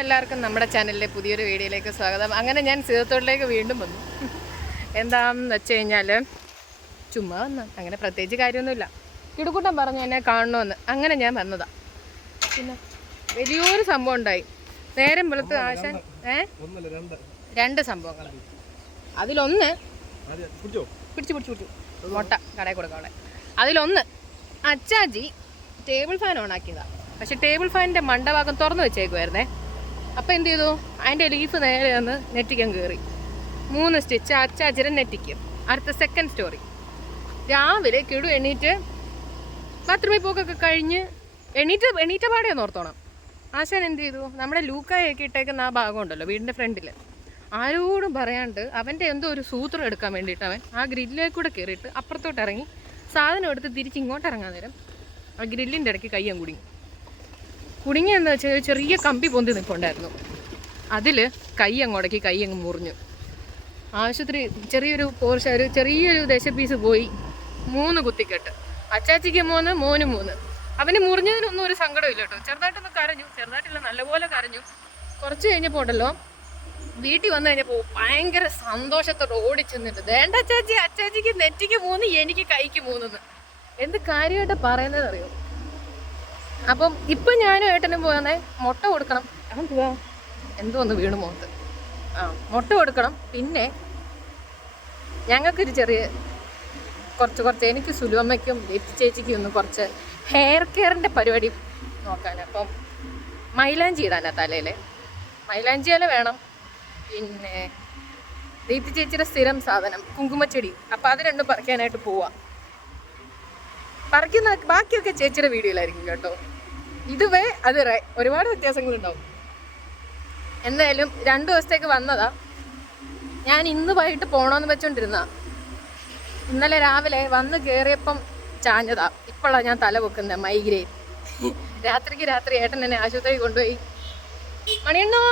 എല്ലാവർക്കും നമ്മുടെ ചാനലിലെ പുതിയൊരു വീഡിയോയിലേക്ക് സ്വാഗതം. അങ്ങനെ ഞാൻ സീതത്തോട്ടിലേക്ക് വീണ്ടും വന്നു. എന്താണെന്ന് വെച്ച് കഴിഞ്ഞാൽ ചുമ്മാ വന്ന്. അങ്ങനെ പ്രത്യേകിച്ച് കാര്യമൊന്നുമില്ല. കിടുക്കൂട്ടം പറഞ്ഞു എന്നെ കാണണമെന്ന് അങ്ങനെ ഞാൻ വന്നതാണ് പിന്നെ വലിയൊരു സംഭവം ഉണ്ടായി. നേരം വെളുത്ത് ആശാൻ ഏ? രണ്ട്. സംഭവങ്ങൾ അതിലൊന്ന് പിടിച്ചു? പിടിച്ചു പിടിച്ചു മുട്ട കടയിൽ കൊടുക്കാളെ അതിലൊന്ന് അച്ചാജി ടേബിൾ ഫാൻ ഓണാക്കിയതാണ് പക്ഷെ ടേബിൾ ഫാനിന്റെ മണ്ടഭാഗം തുറന്നു വെച്ചേക്കുമായിരുന്നേ അപ്പം എന്ത് ചെയ്തു? അതിന്റെ ലീഫ് നേരെ വന്ന് നെറ്റിക്കാൻ കയറി മൂന്ന് സ്റ്റിച്ച് അച്ചാച്ചിരെ നെറ്റിക്കും. അടുത്ത സെക്കൻഡ് സ്റ്റോറി രാവിലെ കിടു എണീറ്റ് ബാത്റൂമിൽ പോക്കൊക്കെ കഴിഞ്ഞ് എണീറ്റ് എണീറ്റ പാടെ ഓർത്തോണം. ആശാൻ എന്ത് ചെയ്തു? നമ്മുടെ ലൂക്കായൊക്കെ ഇട്ടേക്കുന്ന ആ ഭാഗം ഉണ്ടല്ലോ വീടിന്റെ ഫ്രണ്ടിൽ ആരോടും പറയാണ്ട് അവന്റെ എന്തോ ഒരു സൂത്രം എടുക്കാൻ വേണ്ടിയിട്ട് അവൻ ആ ഗ്രില്ലിലേക്ക് കൂടെ കയറിയിട്ട് അപ്പുറത്തോട്ട് ഇറങ്ങി സാധനം എടുത്ത് തിരിച്ച് ഇങ്ങോട്ട് ഇറങ്ങാൻ നേരം ആ ഗ്രില്ലിന്റെ ഇടയ്ക്ക് കയ്യം കുടുങ്ങി. കുടുങ്ങി എന്താ വെച്ചാൽ ഒരു ചെറിയ കമ്പി പൊന്തി നിൽപ്പുണ്ടായിരുന്നു അതിൽ കൈ അങ്ങോടക്കി കൈ അങ്ങ് മുറിഞ്ഞു. ആശുപത്രി ചെറിയൊരു പോർഷ ഒരു ചെറിയൊരു ദശ പീസ് പോയി. മൂന്ന് കുത്തിക്കെട്ട്. അച്ചാച്ചിക്ക് മൂന്ന് മോന് മൂന്ന്. അവന് മുറിഞ്ഞതിനൊന്നും ഒരു സങ്കടമില്ല കേട്ടോ ചെറുതായിട്ടൊന്ന് കരഞ്ഞു. ചെറുതായിട്ടില്ല നല്ലപോലെ കരഞ്ഞു. കുറച്ച് കഴിഞ്ഞപ്പോൾ ഉണ്ടല്ലോ വീട്ടിൽ വന്നു കഴിഞ്ഞപ്പോൾ ഭയങ്കര സന്തോഷത്തോടെ ഓടിച്ചെന്നിട്ട് വേണ്ട അച്ചാച്ചി അച്ചാച്ചിക്ക് നെറ്റിക്ക് മൂന്ന് എനിക്ക് കൈക്ക് മൂന്നെന്ന്. എന്ത് കാര്യമായിട്ട് പറയുന്നത് അറിയോ അപ്പം ഇപ്പം ഞാനും ഏട്ടനും പോകുന്നേ മുട്ട കൊടുക്കണം. എന്തോ ഒന്ന് വീണു മുഖത്ത്. ആ മുട്ട കൊടുക്കണം. പിന്നെ ഞങ്ങൾക്കൊരു ചെറിയ കുറച്ച് കുറച്ച് എനിക്ക് സുലുവമ്മയ്ക്കും ലിറ്റി ചേച്ചിക്കും ഒന്ന് കുറച്ച് ഹെയർ കെയറിന്റെ പരിപാടി നോക്കാൻ അപ്പം മൈലാഞ്ചി ഇടാനാ തലയിൽ മൈലാഞ്ചി ഇല വേണം. പിന്നെ ദീപ്തി ചേച്ചിയുടെ സ്ഥിരം സാധനം കുങ്കുമച്ചെടി. അപ്പം അത് രണ്ടും പറിക്കാനായിട്ട് പോവാം. പറിക്കുന്ന ബാക്കിയൊക്കെ ചേച്ചിയുടെ വീഡിയോയിലായിരിക്കും കേട്ടോ. ഇതുവേ അത് ഒരുപാട് വ്യത്യാസങ്ങളുണ്ടാവും. എന്തായാലും രണ്ട് ദിവസത്തേക്ക് വന്നതാ. ഞാൻ ഇന്ന് വൈകിട്ട് പോണോന്ന് വെച്ചോണ്ടിരുന്ന. ഇന്നലെ രാവിലെ വന്ന് കയറിയപ്പം ചാഞ്ഞതാ. ഇപ്പോഴാണ് ഞാൻ തല വെക്കുന്നത് മൈഗ്രെയിൻ രാത്രിക്ക് രാത്രി ഏട്ടൻ എന്നെ ആശുപത്രി കൊണ്ടുപോയി. മണിയണ്ണോ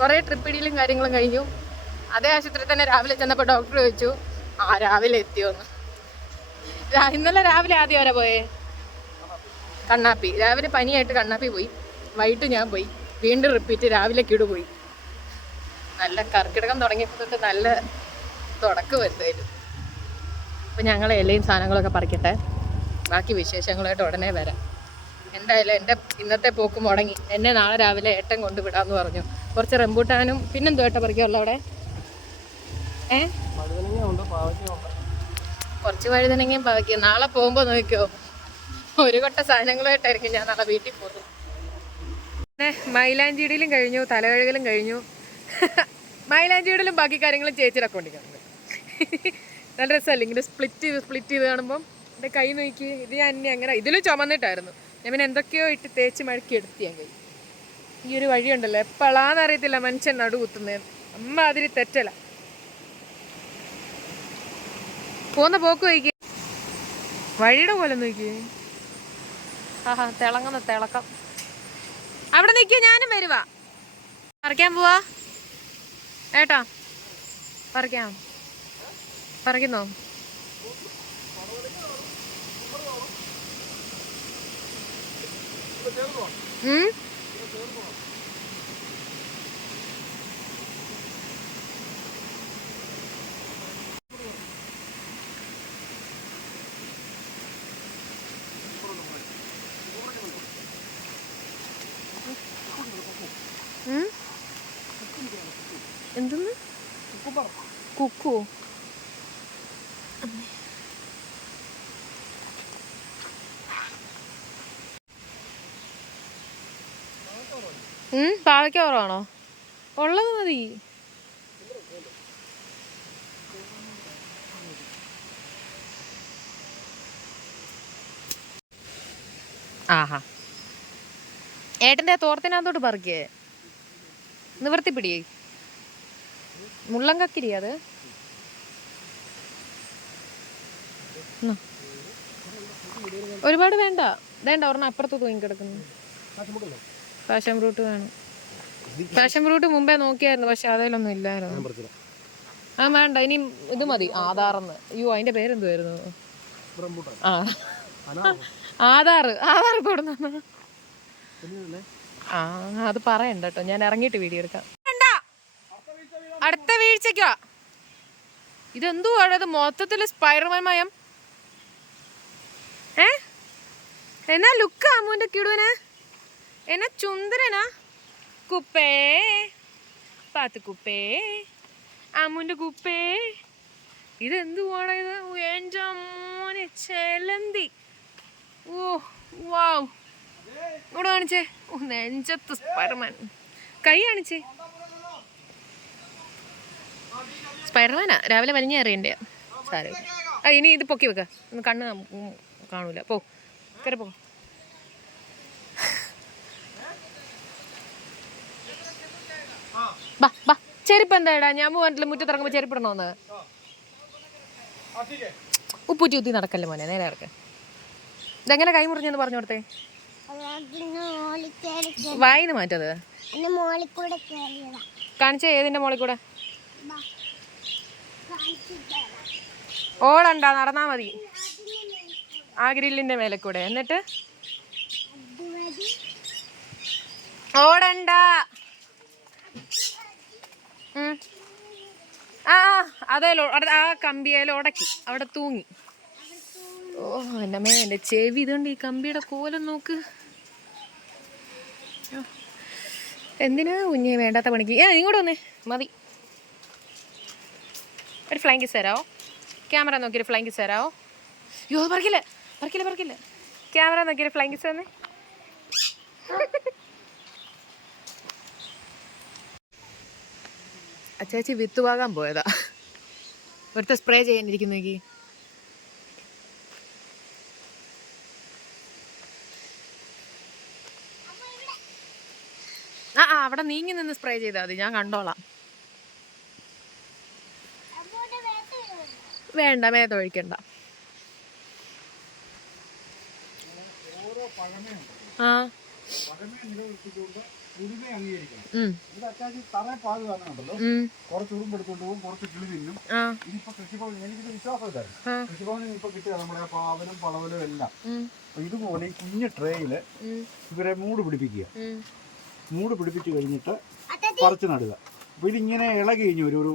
കുറേ ട്രിപ്പിടിയിലും കാര്യങ്ങളും കഴിഞ്ഞു. അതേ ആശുപത്രി തന്നെ രാവിലെ ചെന്നപ്പോൾ ഡോക്ടർ ചോദിച്ചു ആ രാവിലെ എത്തിയോന്ന്. ഇന്നലെ രാവിലെ ആദ്യം വരെ പോയേ? കണ്ണാപ്പി. രാവിലെ പനിയായിട്ട് കണ്ണാപ്പി പോയി. വൈകിട്ട് ഞാൻ പോയി. വീണ്ടും റിപ്പീറ്റ് രാവിലെ കിടു പോയി. നല്ല കർക്കിടകം തുടങ്ങിയപ്പോൾ നല്ല തുടക്കം വരുത്തായിരുന്നു. അപ്പോൾ ഞങ്ങൾ ഇലയും സാധനങ്ങളൊക്കെ പറിക്കട്ടെ. ബാക്കി വിശേഷങ്ങളായിട്ട് ഉടനെ വരാം. എന്തായാലും എന്റെ ഇന്നത്തെ പോക്ക് മുടങ്ങി. എന്നെ നാളെ രാവിലെ ഏട്ടൻ കൊണ്ടുവിടാമെന്ന് പറഞ്ഞു. കുറച്ച് റംബൂട്ടാനും പിന്നെന്തോ ഏട്ട പറിക്കുമല്ലോ അവിടെ? ഏ? കുറച്ച് വഴുതനങ്ങയും പാവയ്ക്കും നാളെ പോകുമ്പോൾ നോക്കിക്കോ. ഒരു കൊട്ട സാധനങ്ങളുമായിട്ടായിരിക്കും ഞാൻ നാളെ വീട്ടിൽ പോകുന്നത്. പിന്നെ മൈലാഞ്ചിടിയിലും കഴിഞ്ഞു തലകഴുകലും കഴിഞ്ഞു. മൈലാഞ്ചിയിടലും ബാക്കി കാര്യങ്ങളും ചേച്ചിയുടെ അക്കൗണ്ടിൽ നല്ല രസമല്ലേ ഇങ്ങനെ സ്പ്ലിറ്റ് ചെയ്ത് സ്പ്ലിറ്റ് ചെയ്ത് കാണുമ്പം? എന്റെ കൈ നോക്കി ഇത് ഞാൻ അങ്ങനെ ഇതിലും ചുമന്നിട്ടായിരുന്നു. ഞാൻ പിന്നെ എന്തൊക്കെയോ ഇട്ട് തേച്ച് മഴക്കി എടുത്ത് ഞാൻ കൈ. ഈ ഒരു വഴിയുണ്ടല്ലോ എപ്പോഴാന്ന് അറിയത്തില്ല മനുഷ്യൻ നടു അമ്മ അതിൽ തെറ്റല. പോന്ന പോക്ക് വയ്ക്ക് വഴിയുടെ പോലെ നോക്കി ആഹാ തിളങ്ങുന്ന തിളക്കം. അവിടെ നിൽക്കുക ഞാനും വരുവാ. പറിക്കാൻ പോവാ. ഏട്ടാ പറിക്കാം. പറിക്കുന്നോ? ഉം? എന്തെന്ന് കുക്കു ഉം പാവയ്ക്ക കുറവാണോ ഉള്ളത് മതി. ആഹാ. ഏട്ടന്റെ തോർത്തിനകത്തോട്ട് പറിക്കേ. നിവർത്തിപ്പിടിയേ. മുള്ളം കക്കിരി അത്. ഒരുപാട് വേണ്ട. വേണ്ട ഒരെണ്ണം അപ്പുറത്ത് തൂങ്ങി കിടക്കുന്നു പാഷൻ ഫ്രൂട്ട് വേണം. പാഷൻ ഫ്രൂട്ട് മുമ്പേ നോക്കിയായിരുന്നു പക്ഷെ അതിലൊന്നും ഇല്ലായിരുന്നു. ആ വേണ്ട ഇനി ഇത് മതി. ആധാറെന്ന്. അയ്യോ അതിന്റെ പേരെന്തുവായിരുന്നു? ആ. ആധാർ ആധാർ കൊടുന്ന ആ അത് പറയണ്ട കേട്ടോ ഞാൻ ഇറങ്ങിയിട്ട് വീഡിയോ എടുക്കാം. അടുത്ത വീഴ്ചയ്ക്കോ. ഇതെന്തുവാണ് അത് മൊത്തത്തിൽ സ്പൈഡർമാൻ മയം. ഏ? എന്നാ ലുക്ക് അമ്മുവിന്റെ കിടുവന്? എന്നാ ചുന്ദരനാ. കുപ്പേ. പാത്ത് കുപ്പേ. അമ്മുന്റെ കുപ്പേ. ഇതെന്തുവാണ് ഇത്? എന്റെ മോനെ ചെലന്തി. ഓ വാവ്. ഇവിടെ കാണിച്ചേ. ഓ നെഞ്ചത്ത് സ്പൈഡർമാൻ. കൈ കാണിച്ചേ. സ്പൈഡർമാനാ? രാവിലെ വലിഞ്ഞേറിയന്റെ സാരേ ആ ഇനി ഇത് പൊക്കി വെക്ക. കണ്ണ് കാണൂല. പോ. കയറി പോ. ബാ ബാ. ചെരുപ്പ് എന്താടാ? ഞാൻ പോകാനില്ല മുറ്റത്ത് ഇറങ്ങുമ്പോൾ ചെരുപ്പിടണോന്ന്? ഉപ്പൂറ്റി ഉത്തി നടക്കല്ലേ മോനെ? നേരെ ഇറക്ക്. ഇതെങ്ങനെ കൈ മുറിഞ്ഞെന്ന് പറഞ്ഞു കൊടുത്തേ? വായിന്ന് മാറ്റത്? കാണിച്ച ഏതിന്റെ മോളിൽ കൂടെ. ഓടണ്ട നടന്നാ മതി. ആ ഗ്രില്ലിന്റെ മേലെ കൂടെ. എന്നിട്ട്? ഓടണ്ട. ആ അതേലോ ആ കമ്പിയേല ഉടക്കി അവിടെ തൂങ്ങി. ഓ എന്റെ മേ എന്റെ ചെവി ഇതുകൊണ്ട് ഈ കമ്പിയുടെ കോലം നോക്ക്. എന്തിനാ കുഞ്ഞെ വേണ്ടാത്ത പണിക്ക്? ഏ ഇങ്ങോട്ട് വന്നേ. മതി. ഒരു ഫ്ലൈങ് കിസ് തരാമോ ക്യാമറ നോക്കിയൊരു ഫ്ലൈങ് കിസ് തരാമോ യോ പറക്കില്ല. പറക്കില്ല പറക്കില്ല. ക്യാമറ നോക്കിയൊരു ഫ്ലൈങ് കിസ് തന്നെ. അച്ചാച്ചി വിത്ത് വാങ്ങാൻ പോയതാ. ഒരുത്ത സ്പ്രേ ചെയ്യാനിരിക്കുന്നേക്ക് ആ ആ അവിടെ നീങ്ങി നിന്ന് സ്പ്രേ ചെയ്താൽ മതി. ഞാൻ കണ്ടോളാം. വേണ്ട മേതൊഴിക്കണ്ട ആ. അംഗീകരിക്കണം. ഇത് തറയെ കുറച്ച് ഉറുമ്പെടുത്തോണ്ട് പോകും കുറച്ച് കിളി തിന്നും. ഇതിപ്പോ കൃഷിഭവൻ എനിക്കിത് വിശ്വാസമില്ലായിരുന്നു. ആ, കൃഷിഭവനിൽ ഇപ്പൊ കിട്ടിയ നമ്മുടെ പാവലും പളവലും എല്ലാം. ഇതുപോലെ ഈ കുഞ്ഞു ട്രേയിൽ ഇവരെ മൂട് പിടിപ്പിക്കുക. മൂട് പിടിപ്പിച്ച് കഴിഞ്ഞിട്ട് പറിച്ചു നടുക. അപ്പൊ ഇതിങ്ങനെ ഇളകി കഴിഞ്ഞു ഒരു ഒരു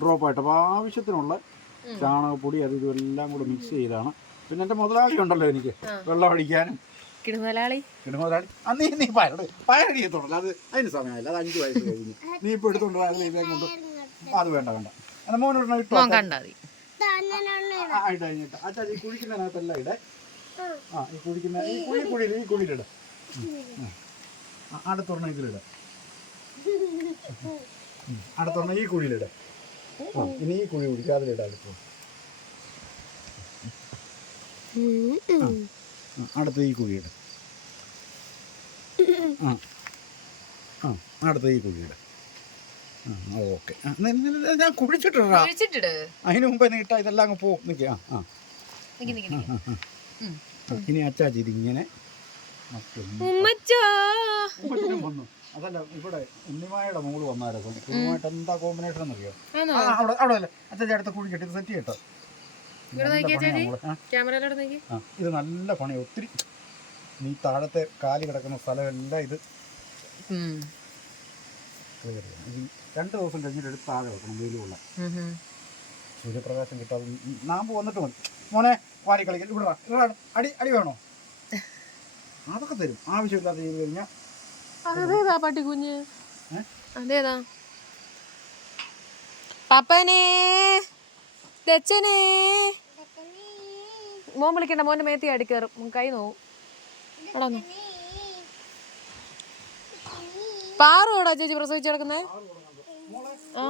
ഡ്രോപ്പായിട്ട് അപ്പോൾ ആവശ്യത്തിനുള്ള ചാണകപ്പൊടി അത് ഇതും എല്ലാം കൂടെ മിക്സ് ചെയ്താണ്. പിന്നെ എന്റെ മുതലാളി ഉണ്ടല്ലോ എനിക്ക്. വെള്ളം അടിക്കാനും കിടുമലയാളി മുതലാളി അന്ന് നീ പയറട് പയറടിയത്തുണ്ടല്ലോ അത് അതിന് സമയമില്ല. അത് അഞ്ച് വയസ്സ് കഴിഞ്ഞു. നീ ഇപ്പോൾ എടുത്തോണ്ട് ഇതേ കൊണ്ട്. അത് വേണ്ട വേണ്ട. എന്നാൽ മോനൊരെണ്ണം ഇട്ടോ മോൻ കണ്ടാ മതി. ആ, ഇട കഴിഞ്ഞിട്ട് അച്ഛാ ഈ കുഴിക്കുന്നതിനകത്തെല്ലാം ഇടേ. ആ. ഈ കുഴിക്കുന്ന ഈ കുഴി കുഴിയിൽ ഈ കുഴിയിലിട അടുത്തൊരെണ്ണം ഇതിലിട അടുത്തൊരെണ്ണം ഈ കുഴിയിലിട ആ ഇനി ഈ കുഴി കുടിക്കാതെ ഇടാ അടുത്ത് ആ, അടുത്ത ഈ കുഴിയുടെ. ആ. ആ അടുത്ത ഈ കുഴിയുടെ. ഓക്കെ. ഞാൻ കുഴിച്ചിട്ടാ അതിന് മുമ്പേ നീ ഇട്ടാ ഇതെല്ലാം അങ്ങ് പോകും നിൽക്കുക ആ. ഇനി അച്ചാച്ചി ഇതിങ്ങനെ വന്നു. അതല്ല ഇവിടെ ഉണ്ണിമായുടെ മോൾ വന്നായിരുന്നു. എന്താ കോമ്പിനേഷൻ എന്നറിയോ? അവിടെ അവിടെ അല്ലേ? അച്ചാച്ചി അടുത്ത കുഴിച്ചിട്ട് കെട്ടി സെറ്റ് ചെയ്യട്ടോ. ഇത് നല്ല പണി ഒത്തിരി നീ താഴത്തെ കാലി കിടക്കുന്ന സ്ഥലമെല്ലാം ഇത്. ക്ലിയർ ചെയ്യണം ഇത് രണ്ട് ദിവസം കഴിഞ്ഞിട്ട് എടുത്ത് താഴെ വെക്കണം വെയിൽ കൊള്ള സൂര്യപ്രകാശം കിട്ടാതെ നാമ്പ് വന്നിട്ട് മതി. മോനെ വാരി കളിക്കൽ ഇവിടെ അടി അടി വേണോ? അതൊക്കെ തരും. ആവശ്യമില്ലാതെ ചെയ്ത് കഴിഞ്ഞാൽ അതേതാ പട്ടി കുഞ്ഞ്? അതേതാ? പപ്പനെ ദച്ചനെ. മോൻ വിളിക്കണ്ട മോന്റെ മേത്തി അടിക്കേറും കൈ നോവും എടാ ഒന്ന്. പാറു എവിടാ ചേച്ചി പ്രസവിച്ച് കിടക്കുന്നേ? ആ.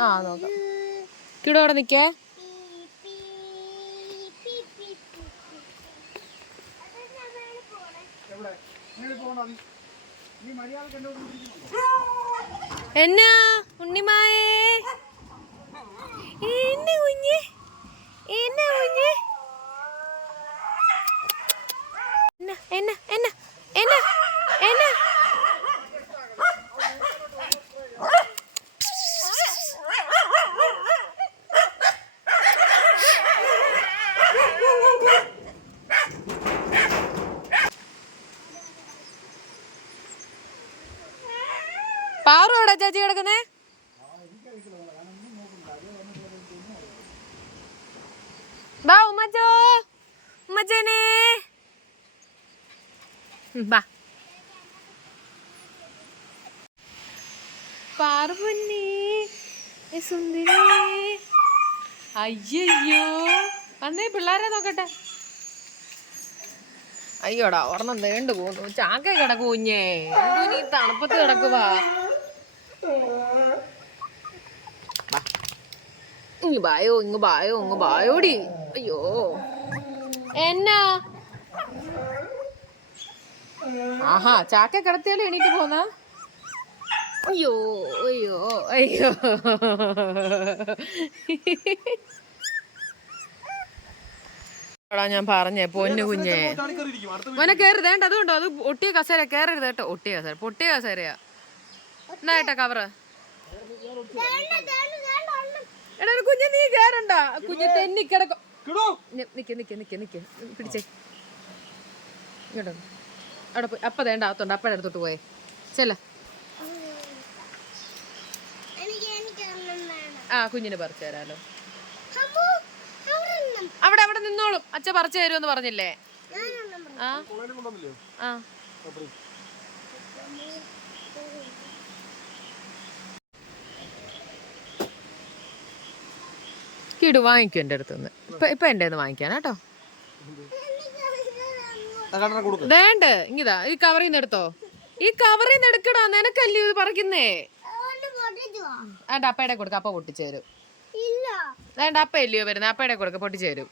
ആ നോക്കാം. കിടോ അവിടെ നിക്കേ എന്നാ ഉണ്ണിമായേ? എന്നെ കുഞ്ഞ്. എന്നെ കുഞ്ഞ്. എന്ന എന്ന എന്ന എന്ന പാറോടാ ചാച്ചി കിടക്കുന്നേ? ബാ ഉമ്മച്ചോ ഉമ്മച്ചനെ ബാ പാർവന്നി ഏ സുന്ദരി. അയ്യോ വന്നേ പിള്ളേരെ നോക്കട്ടെ. അയ്യോടാ ഒരെണ്ണം നീണ്ടു പോകുന്നു ചാക്ക കിടക്കൂ കുഞ്ഞേ. എന്തോ നീ തണുപ്പത്ത് കിടക്കുവാ. ഇങ്ങ് ബായോ ഇങ്ങ് ബായോ ഇങ്ങ് ബായോടി. അയ്യോ. എന്നാ? ആഹാ ചാക്ക കിടത്തിയാലും എണീറ്റ് പോന്ന? അയ്യോ അയ്യോ അയ്യോ. എടാ ഞാൻ പറഞ്ഞേ പൊന്നു കുഞ്ഞേ. മോനെ കേറി വേണ്ട അതുകൊണ്ടോ അത് ഒട്ടിയ കസേര കേറരുത് കേട്ടോ ഒട്ടിയ കസേര പൊട്ടിയ കസേരയാ. എന്നാ കേട്ടോ കവറ് എടാ ഒരു കുഞ്ഞ് നീ കേറണ്ട. കുഞ്ഞ് തെന്നി കിടക്കും നിക്ക് നിക്ക് നിക്ക് നിക്ക്. പിടിച്ചേ. ഇങ്ങോട്ട്. അവിടെ പോയി. അപ്പ വേണ്ട അകത്തുണ്ട്. അപ്പഴ അടുത്തോട്ട് പോയേ. ചെല്ല. എനിക്ക് എനിക്ക് ഒന്നും വേണം ആ കുഞ്ഞിന് പറിച്ചു തരാലോ. അവിടെ അവിടെ നിന്നോളും. അച്ഛ പറിച്ചു തരുമെന്ന് പറഞ്ഞില്ലേ? ആ. ആ കിടു വാങ്ങിക്കും എന്റെ അടുത്തുനിന്ന്. ഇപ്പൊ ഇപ്പൊ എന്റെ നിന്ന് വാങ്ങിക്കാൻ കേട്ടോ. കൊടുക്ക്. വേണ്ട ഇങ്ങിതാ ഈ കവറിൽ നിന്ന് എടുത്തോ. ഈ കവറിൽ നിന്ന് എടുക്കടാ നിനക്കല്ലേ ഇത് പറിക്കുന്നേ? വേണ്ട അപ്പയുടെ കൊടുക്ക അപ്പ പൊട്ടിച്ചു തരും. ഇല്ല. വേണ്ട അപ്പ ഇല്ലയോ വരുന്നത് അപ്പയുടെ കൊടുക്ക പൊട്ടിച്ചു തരും.